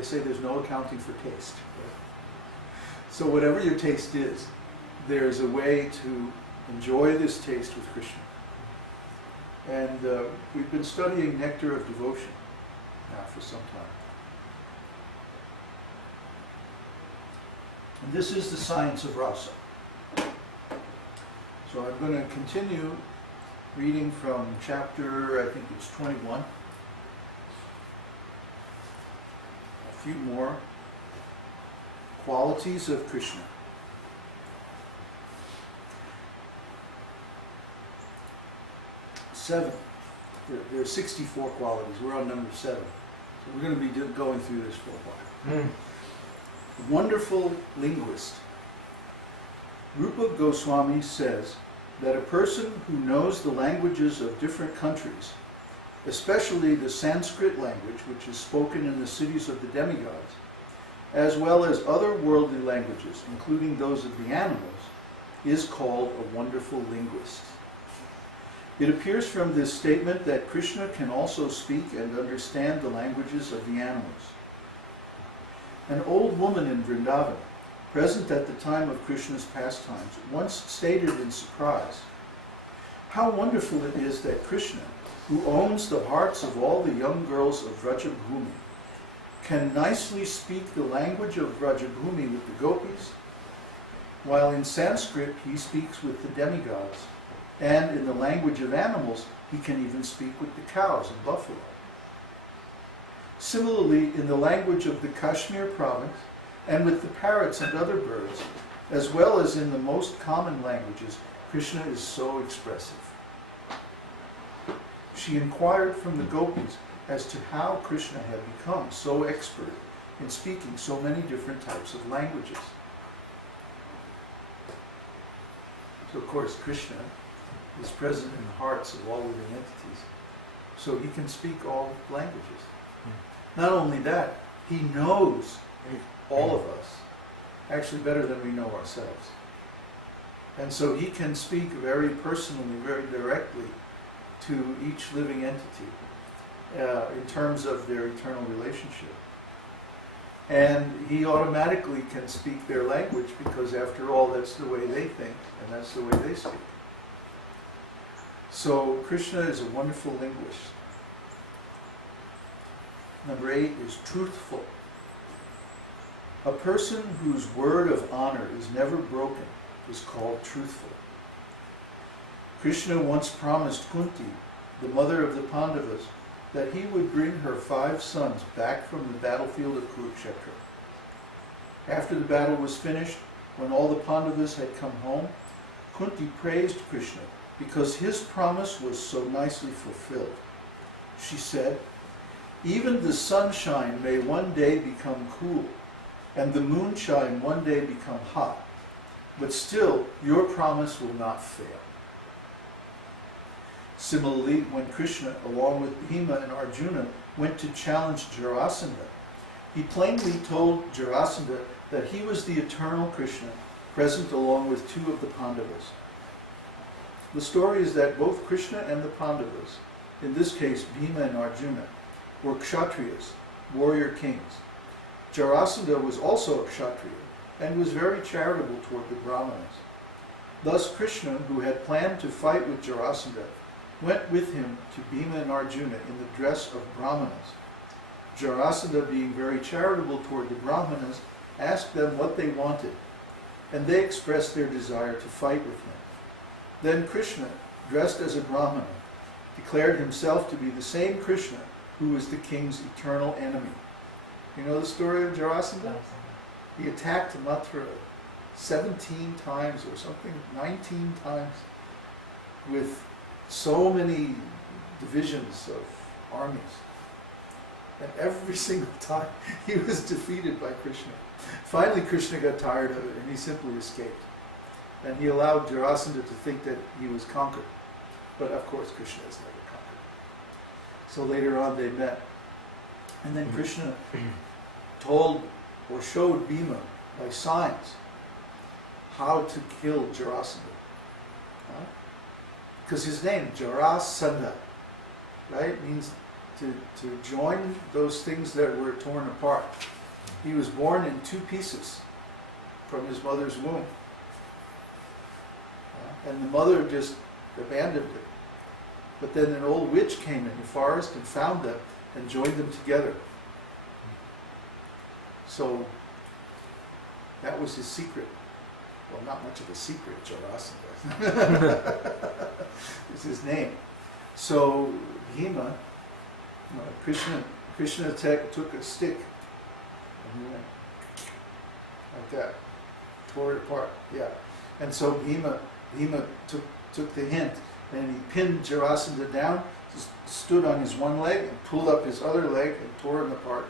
they say there's no accounting for taste. So whatever your taste is, there's a way to enjoy this taste with Krishna. And we've been studying Nectar of Devotion now for some time. And this is the science of rasa. So I'm going to continue reading from chapter, I think it's 21. A few more qualities of Krishna. 7. There are 64 qualities. We're on number 7. So we're going to be going through this for a while. Wonderful linguist. Rupa Goswami says that a person who knows the languages of different countries, especially the Sanskrit language, which is spoken in the cities of the demigods, as well as other worldly languages, including those of the animals, is called a wonderful linguist. It appears from this statement that Krishna can also speak and understand the languages of the animals. An old woman in Vrindavan, present at the time of Krishna's pastimes, once stated in surprise, "How wonderful it is that Krishna, who owns the hearts of all the young girls of Vrajabhumi, can nicely speak the language of Vrajabhumi with the gopis, while in Sanskrit he speaks with the demigods, and in the language of animals he can even speak with the cows and buffalo. Similarly, in the language of the Kashmir province, and with the parrots and other birds, as well as in the most common languages, Krishna is so expressive." She inquired from the gopis as to how Krishna had become so expert in speaking so many different types of languages. So of course Krishna is present in the hearts of all living entities, so he can speak all languages. Not only that, he knows all of us, actually better than we know ourselves. And so he can speak very personally, very directly to each living entity in terms of their eternal relationship. And he automatically can speak their language because after all that's the way they think and that's the way they speak. So Krishna is a wonderful linguist. Number 8 is truthful. A person whose word of honor is never broken is called truthful. Krishna once promised Kunti, the mother of the Pandavas, that he would bring her 5 sons back from the battlefield of Kurukshetra. After the battle was finished, when all the Pandavas had come home, Kunti praised Krishna because his promise was so nicely fulfilled. She said, "Even the sunshine may one day become cool, and the moonshine one day become hot, but still your promise will not fail." Similarly, when Krishna, along with Bhima and Arjuna, went to challenge Jarasandha, he plainly told Jarasandha that he was the eternal Krishna, present along with 2 of the Pandavas. The story is that both Krishna and the Pandavas, in this case Bhima and Arjuna, were Kshatriyas, warrior kings. Jarasandha was also a Kshatriya and was very charitable toward the Brahmanas. Thus Krishna, who had planned to fight with Jarasandha, went with him to Bhima and Arjuna in the dress of Brahmanas. Jarasandha, being very charitable toward the Brahmanas, asked them what they wanted, and they expressed their desire to fight with him. Then Krishna, dressed as a Brahmana, declared himself to be the same Krishna who was the king's eternal enemy. You know the story of Jarasandha? He attacked Mathura 17 times or something, 19 times, with so many divisions of armies. And every single time he was defeated by Krishna. Finally Krishna got tired of it and he simply escaped. And he allowed Jarasandha to think that he was conquered. But of course Krishna is never conquered. So later on they met. And then Krishna told or showed Bhima by signs how to kill Jarasandha. Because his name, Jarasandha, right, means to join those things that were torn apart. He was born in 2 pieces from his mother's womb. And the mother just abandoned it. But then an old witch came in the forest and found them and joined them together. So that was his secret. Well, not much of a secret, Jarasandha. It's his name. So Bhima, Krishna took a stick and he went like that, tore it apart. Yeah. And so Bhima took the hint, and he pinned Jarasandha down, just stood on his one leg and pulled up his other leg and tore him apart.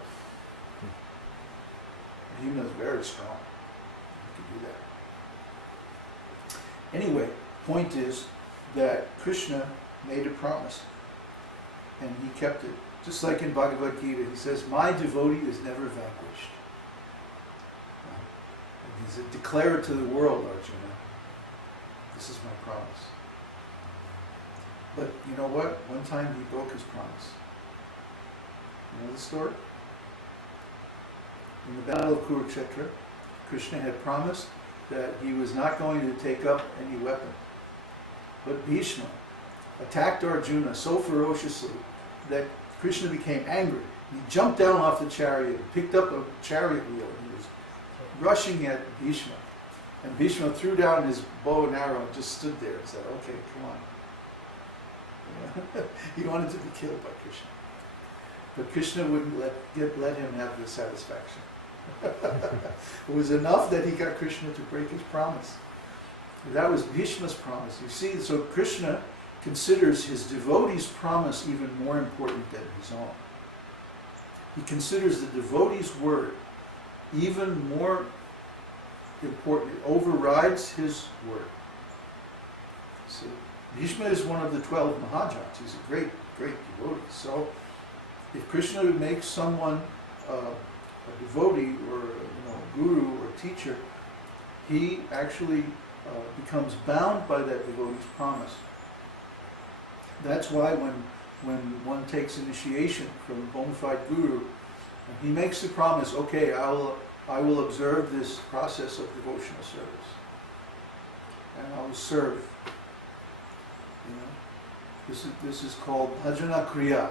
Bhima is very strong. He could do that. Anyway, point is that Krishna made a promise, and he kept it. Just like in Bhagavad-gītā, he says, "My devotee is never vanquished." And he said, "Declare it to the world, Arjuna. This is my promise." But you know what? One time he broke his promise. You know the story? In the battle of Kurukshetra, Krishna had promised that he was not going to take up any weapon. But Bhishma attacked Arjuna so ferociously that Krishna became angry. He jumped down off the chariot and picked up a chariot wheel, and he was rushing at Bhishma. And Bhishma threw down his bow and arrow and just stood there and said, "Okay, come on." He wanted to be killed by Krishna. But Krishna wouldn't let him have the satisfaction. It was enough that he got Krishna to break his promise. That was Bhishma's promise. You see, so Krishna considers his devotee's promise even more important than his own. He considers the devotee's word even more important. It overrides his word. See, Bhishma is one of the 12 Mahajans. He's a great, great devotee. So, if Krishna makes someone a devotee or a guru or teacher, he actually becomes bound by that devotee's promise. That's why when one takes initiation from a bona fide guru, he makes the promise, "Okay, I will observe this process of devotional service, and I will serve." This is called bhajana kriya.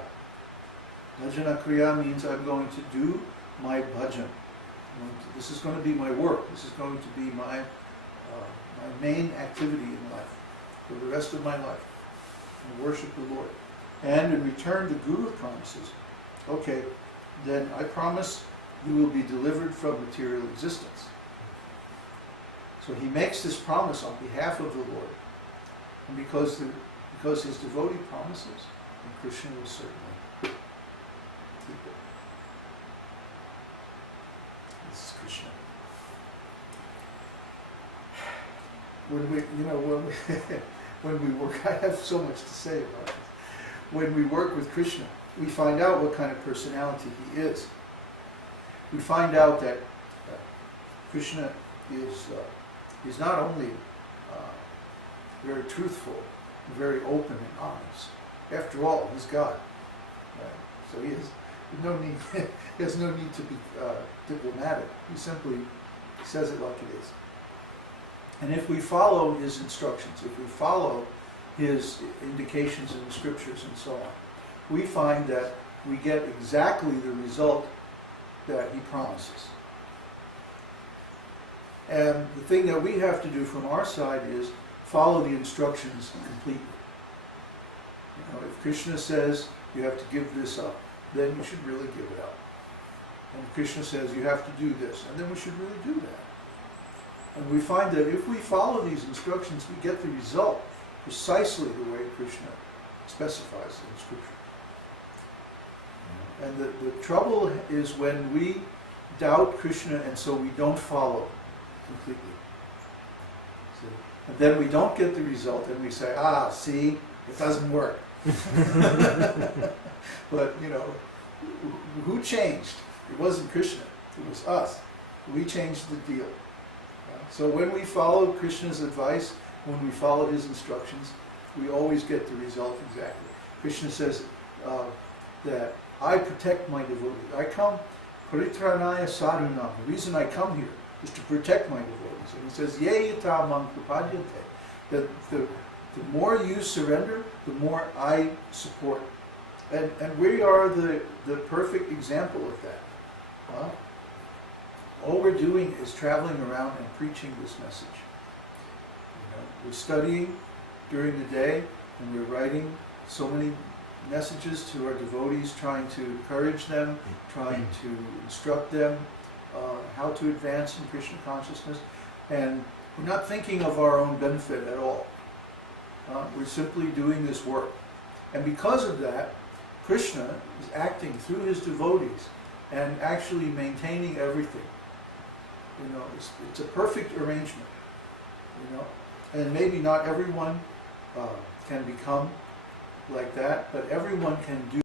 Bhajana kriya means I'm going to do my bhajan. This is going to be my work. This is going to be my main activity in life for the rest of my life. And worship the Lord. And in return, the Guru promises, "Okay, then I promise you will be delivered from material existence." So he makes this promise on behalf of the Lord. And because his devotee promises, then Krishna will certainly keep it. This is Krishna. When we work, I have so much to say about this. When we work with Krishna, we find out what kind of personality he is. We find out that Krishna is not only very truthful, very open and honest. After all, he's God. Right? So he has no need to be diplomatic. He simply says it like it is. And if we follow his instructions, if we follow his indications in the scriptures and so on, we find that we get exactly the result that he promises. And the thing that we have to do from our side is follow the instructions completely. If Krishna says you have to give this up, then you should really give it up. And Krishna says you have to do this, and then we should really do that. And we find that if we follow these instructions, we get the result precisely the way Krishna specifies in Scripture. And the trouble is when we doubt Krishna and so we don't follow completely. And then we don't get the result and we say, see, it doesn't work. But, who changed? It wasn't Krishna, it was us. We changed the deal. So when we follow Krishna's advice, when we follow his instructions, we always get the result exactly. Krishna says, that I protect my devotees. I come, paritranaya sadhunam. The reason I come here is to protect my devotees. And he says, ye yata mang prapadyante. That the more you surrender, the more I support. And we are the perfect example of that. Huh? All we're doing is traveling around and preaching this message. We're studying during the day, and we're writing so many messages to our devotees, trying to encourage them, trying to instruct them how to advance in Krishna consciousness. And we're not thinking of our own benefit at all. We're simply doing this work. And because of that, Krishna is acting through his devotees and actually maintaining everything. It's a perfect arrangement. And maybe not everyone can become like that, but everyone can do